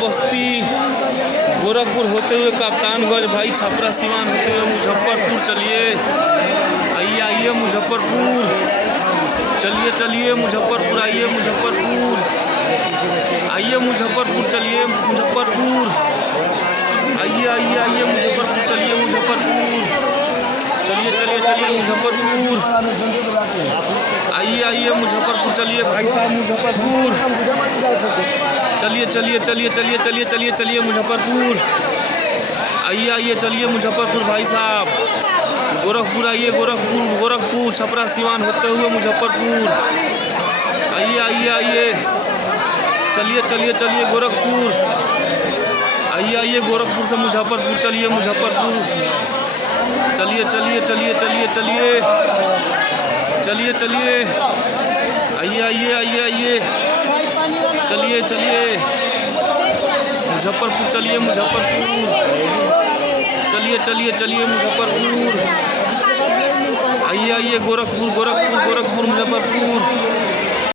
बस्ती गोरखपुर होते हुए कप्तानगंज भाई छपरा सिवान होते हुए मुजफ्फरपुर। चलिए आइए आइए मुजफ्फरपुर, चलिए चलिए मुजफ्फरपुर, आइए मुजफ्फरपुर, आइए मुजफ्फरपुर, चलिए मुजफ्फरपुर, आइए आइए आइए मुजफ्फरपुर, चलिए मुजफ्फरपुर, चलिए चलिए चलिए मुजफ्फरपुर, आइए आइए मुजफ्फरपुर, चलिए भाई साहब मुजफ्फरपुर, चलिए चलिए चलिए चलिए चलिए चलिए चलिए मुजफ्फरपुर, आइए आइए चलिए मुजफ्फरपुर भाई साहब, गोरखपुर आइए, गोरखपुर गोरखपुर छपरा सिवान होते हुए मुजफ्फरपुर, आइए आइए आइए, चलिए चलिए चलिए गोरखपुर, आइए आइए गोरखपुर से मुजफ्फरपुर, चलिए मुजफ्फरपुर, चलिए चलिए चलिए चलिए चलिए चलिए चलिए, आइए आइए आइए आइए, चलिए चलिए मुजफ्फरपुर, चलिए मुजफ्फरपुर, चलिए चलिए चलिए मुजफ्फरपुर, आइए आइए गोरखपुर गोरखपुर गोरखपुर मुजफ्फरपुर,